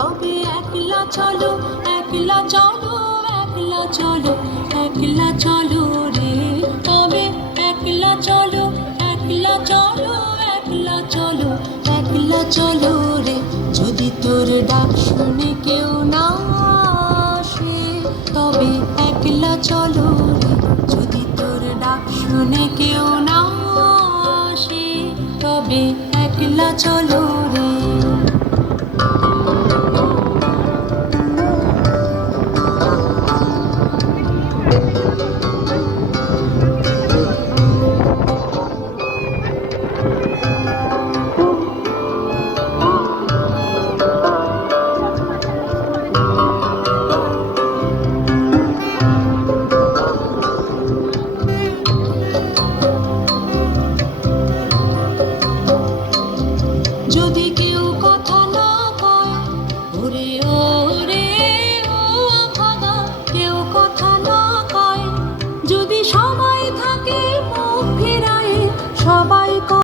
তবে একলা চলো, একলা চলো, একলা চলো, একলা চলো রে। তবে একলা চলো, একলা চলো, একলা চলো, একলা চলো রে। যদি তোর ডাক শুনে কেউ না আসে, তবে একলা চলো রে। যদি তোর ডাক শুনে কেউ না আসে, তবে একলা চলো রে।